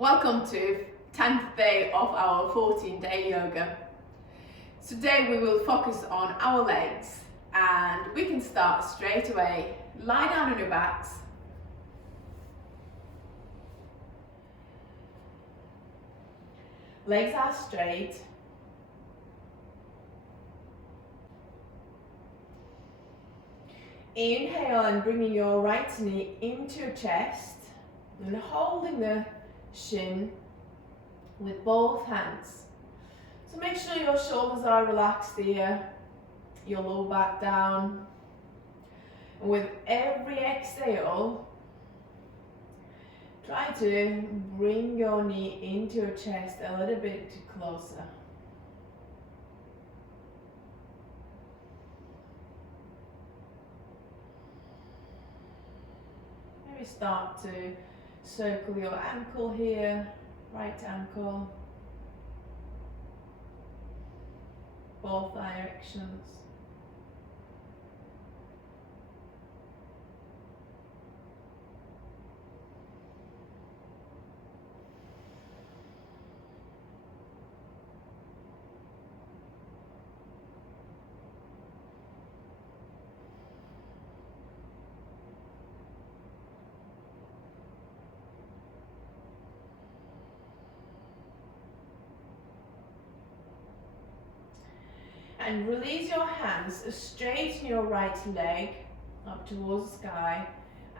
Welcome to 10th day of our 14-day yoga. Today we will focus on our legs and we can start straight away. Lie down on your backs. Legs are straight. Inhale and bringing your right knee into your chest and holding the shin with both hands. So make sure your shoulders are relaxed here, your lower back down. And with every exhale, try to bring your knee into your chest a little bit closer. Maybe start to circle your ankle here, right ankle, both directions. And release your hands, straighten your right leg up towards the sky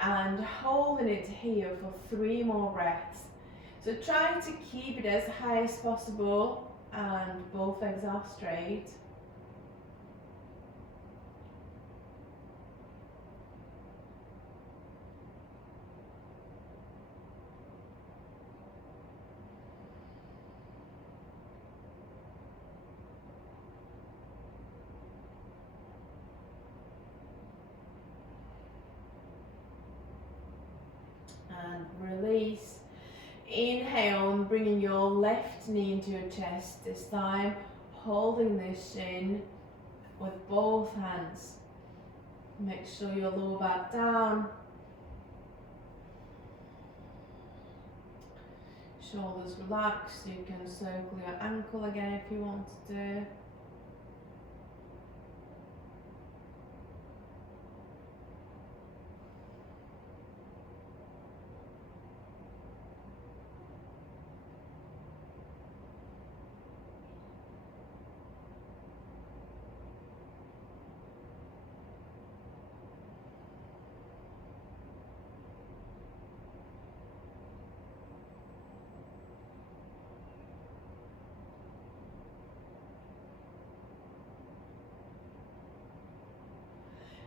and holding it here for 3 more breaths. So try to keep it as high as possible and both legs are straight. And release. Inhale and bringing your left knee into your chest this time, holding this shin with both hands. Make sure your lower back down. Shoulders relaxed. You can circle your ankle again if you want to do.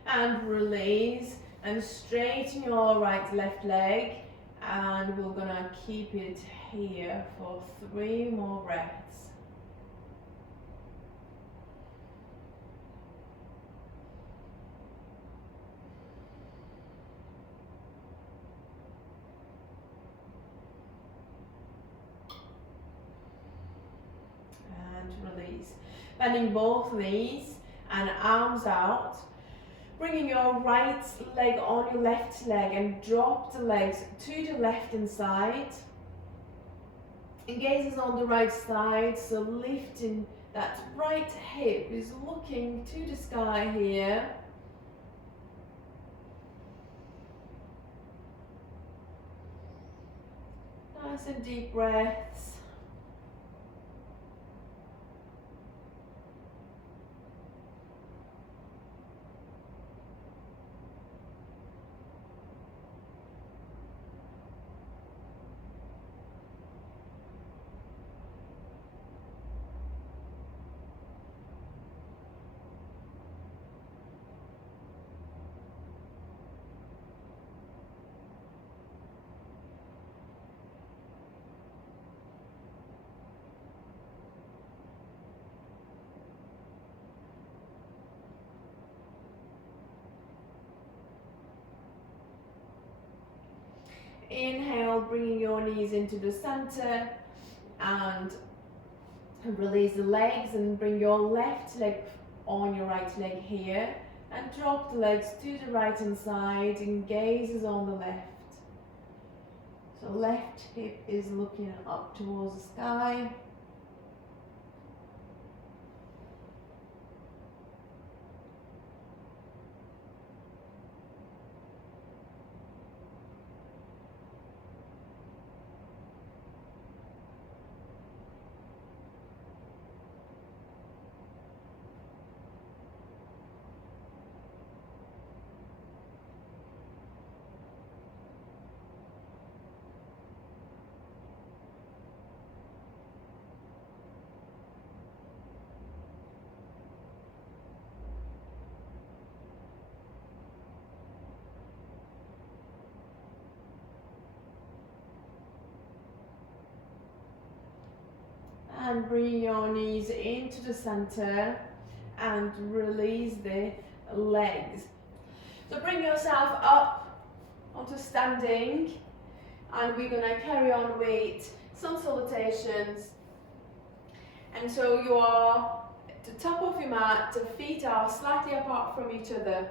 And release and straighten your left leg, and we're gonna keep it here for 3 more breaths. And release. Bending both knees and arms out. Bringing your right leg on your left leg and drop the legs to the left hand side. And gaze is on the right side, so lifting that right hip is looking to the sky here. Nice and deep breaths. Inhale, bringing your knees into the center and release the legs and bring your left leg on your right leg here and drop the legs to the right hand side and gaze is on the left. So left hip is looking up towards the sky. And bring your knees into the center and release the legs. So bring yourself up onto standing, and we're gonna carry on with some salutations. And so you are at the top of your mat, the feet are slightly apart from each other.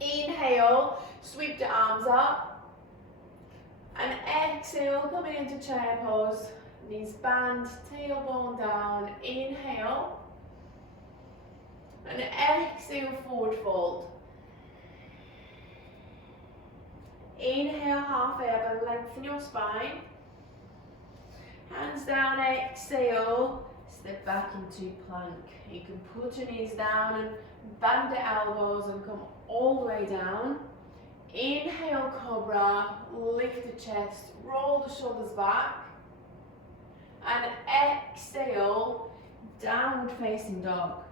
Inhale, sweep the arms up, and exhale, coming into chair pose. Knees bend, tailbone down. Inhale. And exhale, forward fold. Inhale, halfway up and lengthen your spine. Hands down, exhale. Step back into plank. You can put your knees down and bend the elbows and come all the way down. Inhale, cobra. Lift the chest, roll the shoulders back. And exhale, downward facing dog.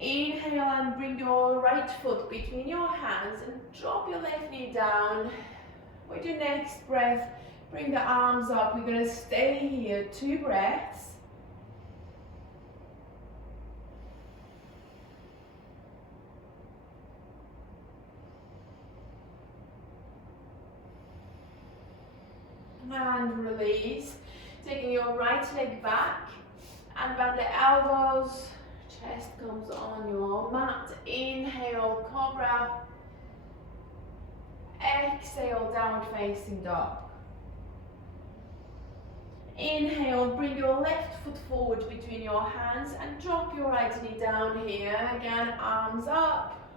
Inhale and bring your right foot between your hands and drop your left knee down. With your next breath, bring the arms up. We're going to stay here, 2 breaths. And release, taking your right leg back and bend the elbows, chest comes on your mat. Inhale, cobra. Exhale, downward facing dog. Inhale, bring your left foot forward between your hands and drop your right knee down here. Again, arms up,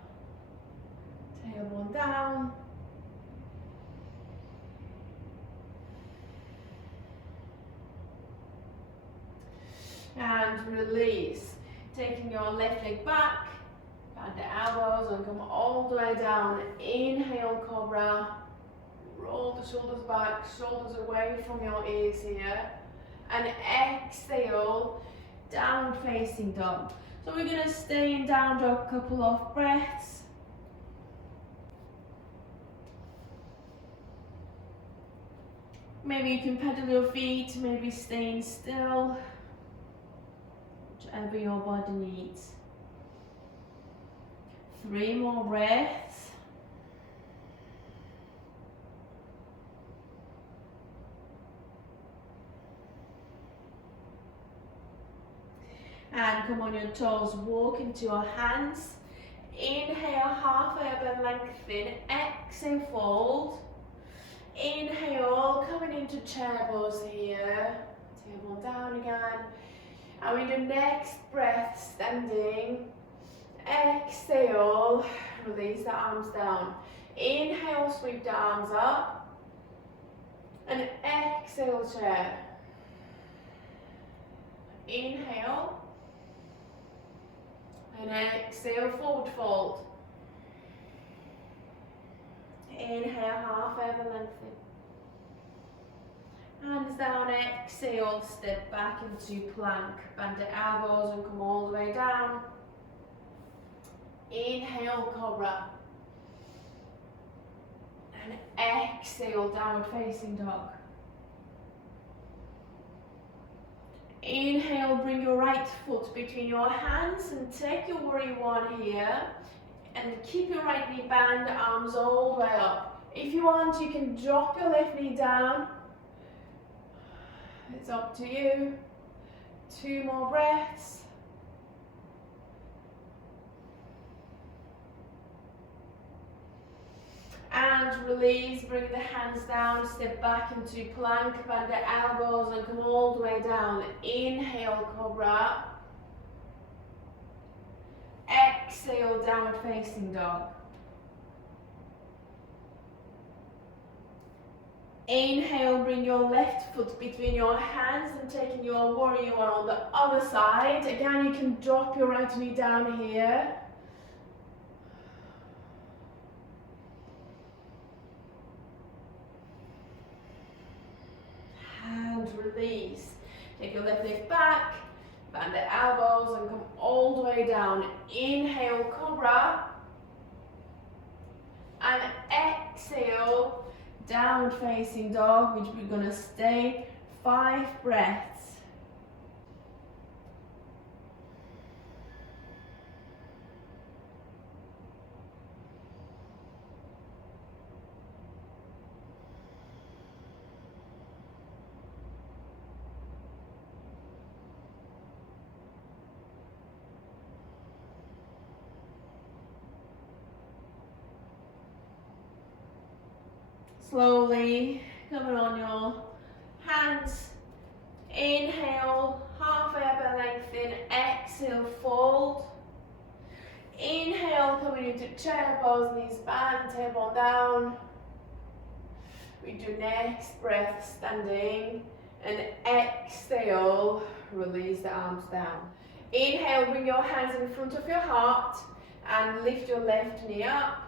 tailbone down. And release, taking your left leg back, bend the elbows and come all the way down. Inhale, cobra. Roll the shoulders back, shoulders away from your ears here. And exhale, downward facing dog. So we're going to stay in down dog a couple of breaths. Maybe you can pedal your feet, maybe staying still. Whichever your body needs. 3 more breaths. And come on your toes, walk into your hands. Inhale, halfway up and lengthen. Exhale, fold. Inhale, coming into chair pose here. Tailbone down again. And with your next breath, standing. Exhale, release the arms down. Inhale, sweep the arms up. And exhale, chair. Inhale. And exhale, forward fold. Inhale, half ever lengthen. Hands down, exhale, step back into plank. Bend the elbows and come all the way down. Inhale, cobra. And exhale, downward facing dog. Inhale, bring your right foot between your hands and take your warrior 1 here. And keep your right knee bent, arms all the way up. If you want, you can drop your left knee down. It's up to you. 2 more breaths. And And release, bring the hands down, step back into plank, bend the elbows and come all the way down. Inhale, cobra. Exhale, downward facing dog. Inhale, bring your left foot between your hands and taking your warrior one on the other side. Again, you can drop your right knee down here. And release. Take your left leg back, bend the elbows and come all the way down. Inhale, cobra. And exhale, downward facing dog, which we're going to stay 5 breaths. Slowly coming on your hands. Inhale, halfway up and lengthen. Exhale, fold. Inhale, coming into chair pose, knees bend, tailbone down. We do next breath standing. And exhale, release the arms down. Inhale, bring your hands in front of your heart and lift your left knee up.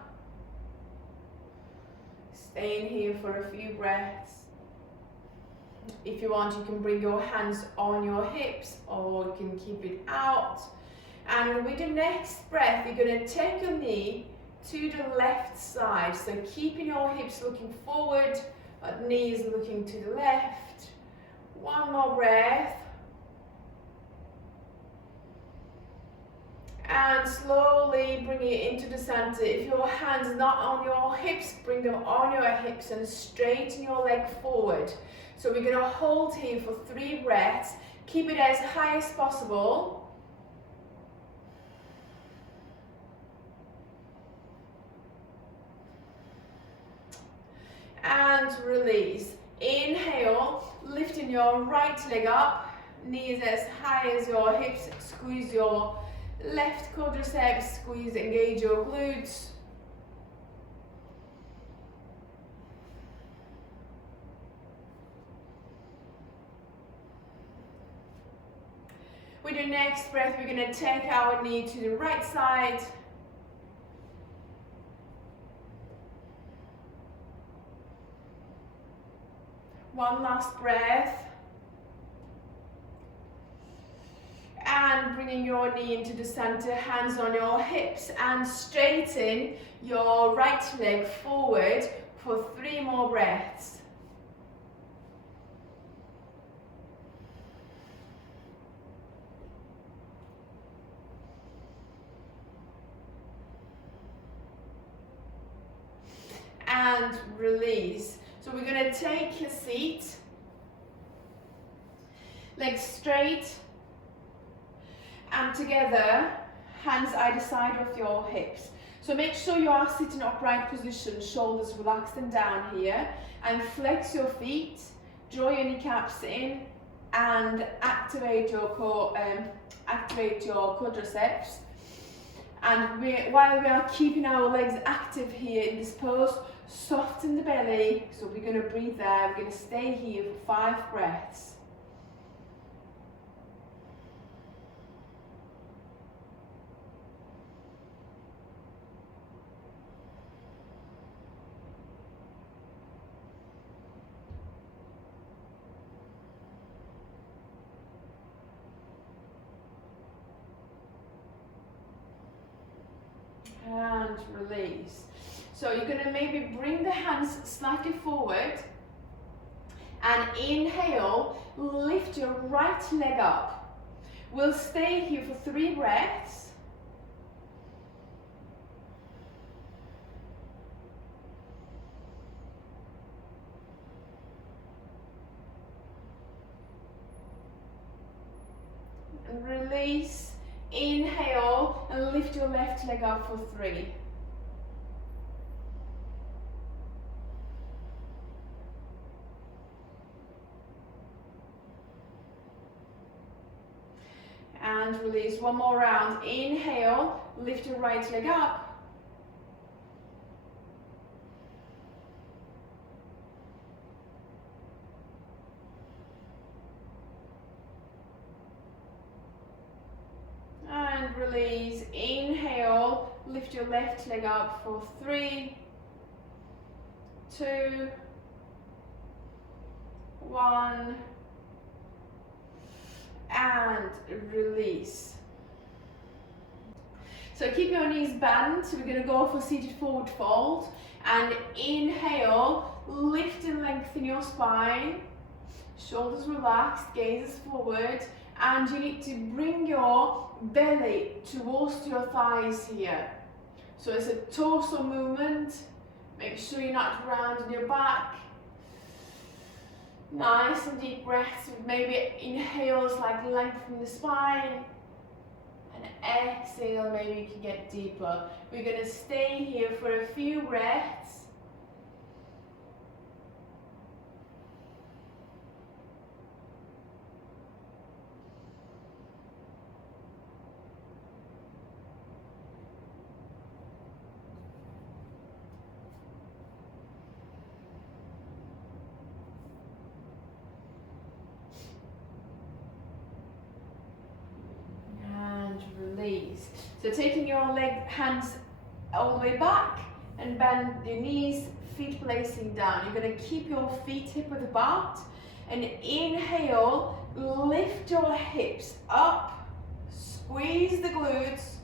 Stay in here for a few breaths. If you want, you can bring your hands on your hips or you can keep it out. And with the next breath, you're going to take your knee to the left side. So keeping your hips looking forward, but knees looking to the left. One more breath. And slowly bring it into the center. If your hands are not on your hips, bring them on your hips and straighten your leg forward. So we're going to hold here for 3 breaths. Keep it as high as possible. And release. Inhale, lifting your right leg up. Knees as high as your hips. Squeeze your left quadriceps, squeeze, engage your glutes. With your next breath, we're going to take our knee to the right side. One last breath. And bringing your knee into the center, hands on your hips, and straighten your right leg forward for 3 more breaths. And release. So we're going to take a seat, legs straight, and together, hands either side of your hips. So make sure you are sitting upright position, shoulders relaxed and down here, and flex your feet, draw your kneecaps in, and activate your quadriceps. And while we are keeping our legs active here in this pose, soften the belly. So we're going to breathe there. We're going to stay here for 5 breaths. And release. So you're going to maybe bring the hands slightly forward and inhale, lift your right leg up. We'll stay here for 3 breaths. And release. Inhale and lift your left leg up for 3. and release. One more round. Inhale, lift your right leg up. And release. Inhale, lift your left leg up for 3, 2, 1, and release. So keep your knees bent. We're going to go for seated forward fold. And inhale, lift and lengthen your spine. Shoulders relaxed, gazes forward. And you need to bring your belly towards your thighs here. So it's a torso movement. Make sure you're not rounding your back. Nice and deep breaths with maybe inhales like lengthen the spine. And exhale, maybe you can get deeper. We're going to stay here for a few breaths. Release. So taking your hands all the way back and bend your knees, feet placing down. You're going to keep your feet hip width apart and inhale, lift your hips up, squeeze the glutes,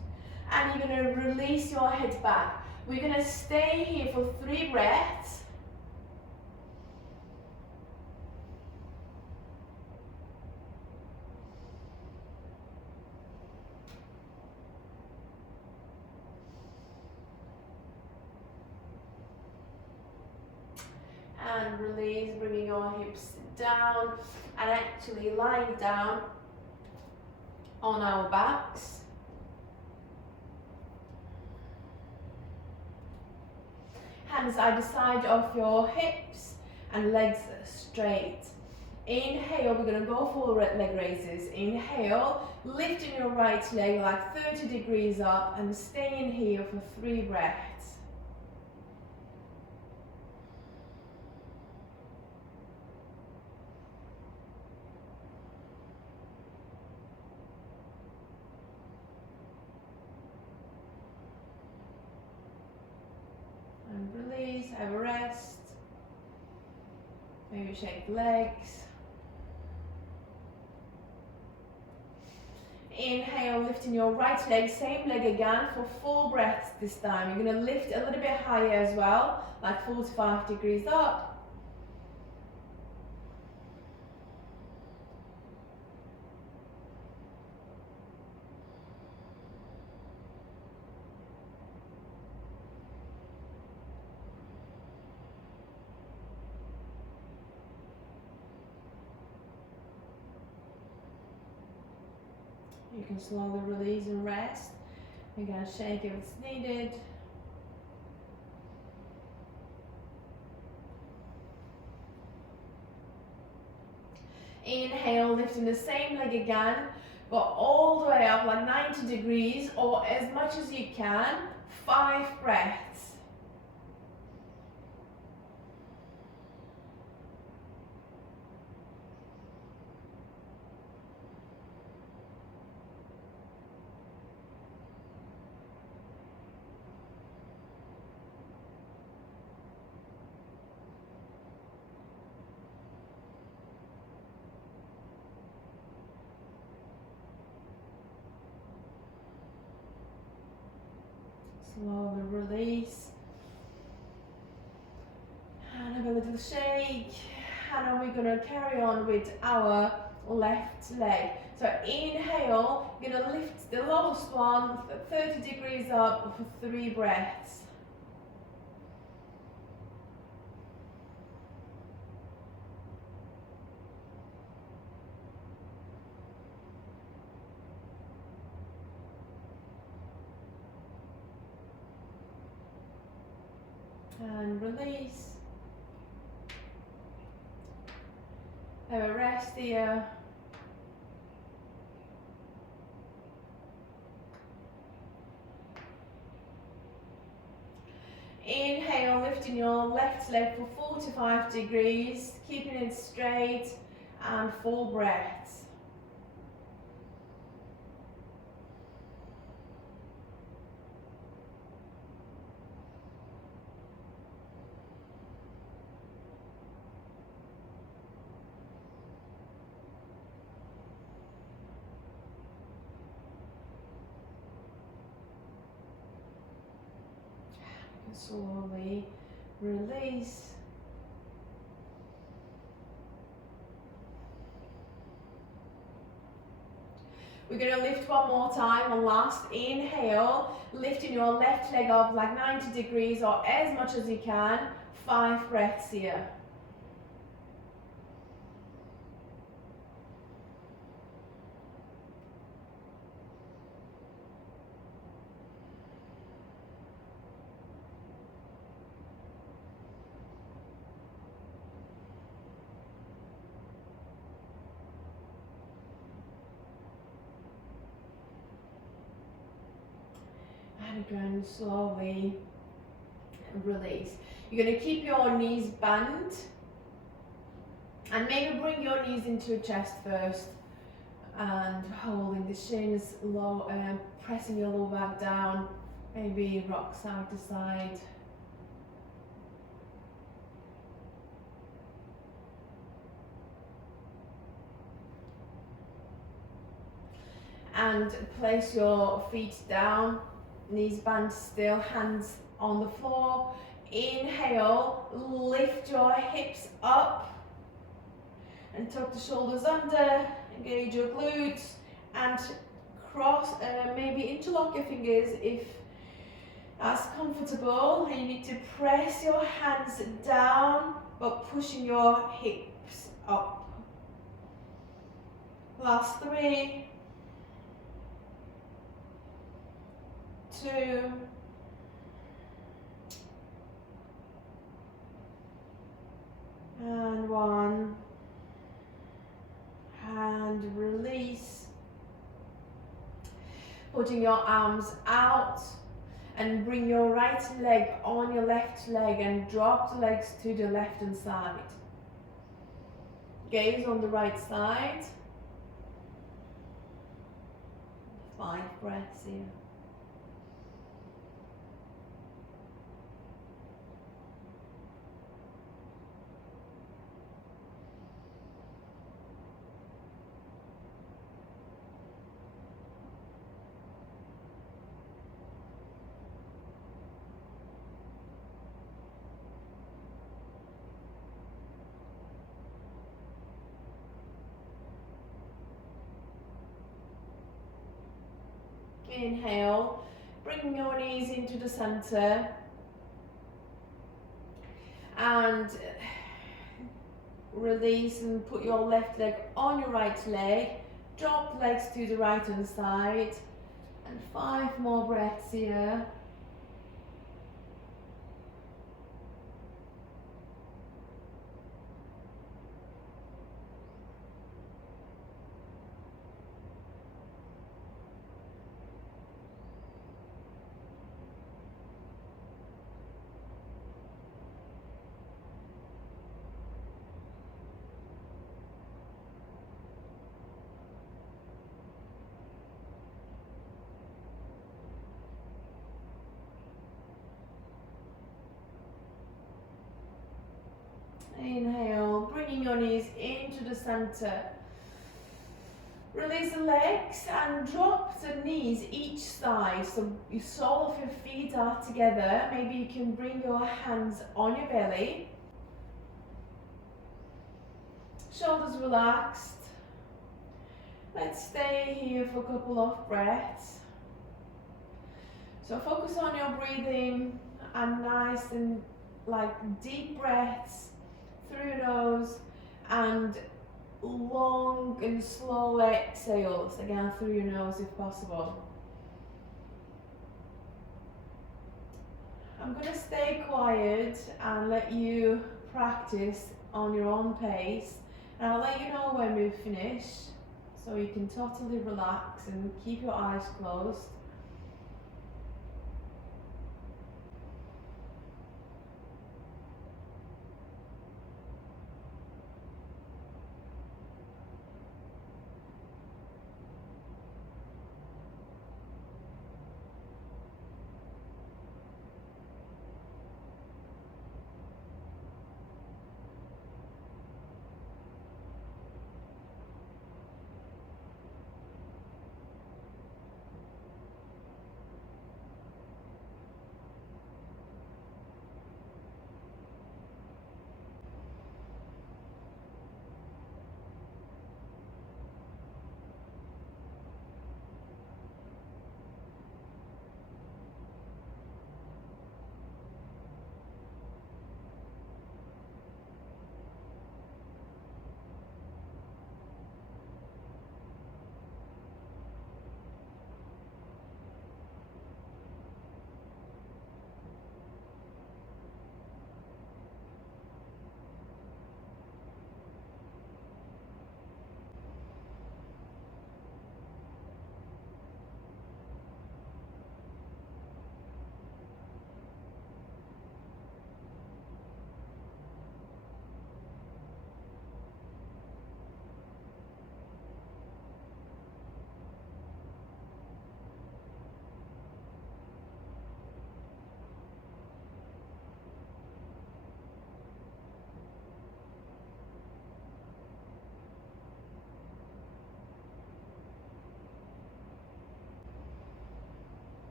and you're going to release your head back. We're going to stay here for 3 breaths. And release, bringing your hips down and actually lying down on our backs. Hands either side of your hips and legs straight. Inhale, we're going to go for leg raises. Inhale, lifting your right leg like 30 degrees up and staying here for 3 breaths. And release, have a rest. Maybe shake the legs. Inhale, lifting your right leg, same leg again for 4 breaths this time. You're going to lift a little bit higher as well, like 45 degrees up. You can slowly release and rest. You're going to shake if it's needed. Inhale, lifting the same leg again, but all the way up like 90 degrees or as much as you can. 5 breaths. Slowly release. And have a little shake. And then we're going to carry on with our left leg. So inhale, you're going to lift the lowest one 30 degrees up for 3 breaths. And release. Have a rest here. Inhale, lifting your left leg for 45 degrees, keeping it straight, and full breaths. Slowly release. We're going to lift one more time, and last inhale, lifting your left leg up like 90 degrees or as much as you can. 5 breaths here. And again, slowly release. You're going to keep your knees bent, and maybe bring your knees into your chest first, and holding the shins low, pressing your lower back down, maybe rock side to side. And place your feet down, knees bent still, hands on the floor. Inhale, lift your hips up and tuck the shoulders under, engage your glutes, and cross, maybe interlock your fingers if that's comfortable. And you need to press your hands down but pushing your hips up. Last 3, 2, and 1, and release. Putting your arms out, and bring your right leg on your left leg and drop the legs to the left hand side. Gaze on the right side. 5 breaths here. Inhale, bring your knees into the center, and release and put your left leg on your right leg, drop legs to the right hand side, and 5 more breaths here. Inhale, bringing your knees into the center. Release the legs and drop the knees each side, so your sole of your feet are together. Maybe you can bring your hands on your belly. Shoulders relaxed. Let's stay here for a couple of breaths. So focus on your breathing, and nice and deep breaths through your nose, and long and slow exhales, again through your nose if possible. I'm going to stay quiet and let you practice on your own pace, and I'll let you know when we've finished, so you can totally relax and keep your eyes closed.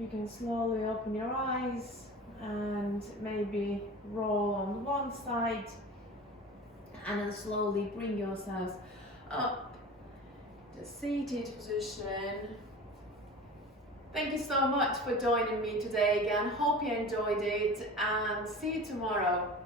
You can slowly open your eyes and maybe roll on one side and then slowly bring yourselves up to seated position. Thank you so much for joining me today again. Hope you enjoyed it and see you tomorrow.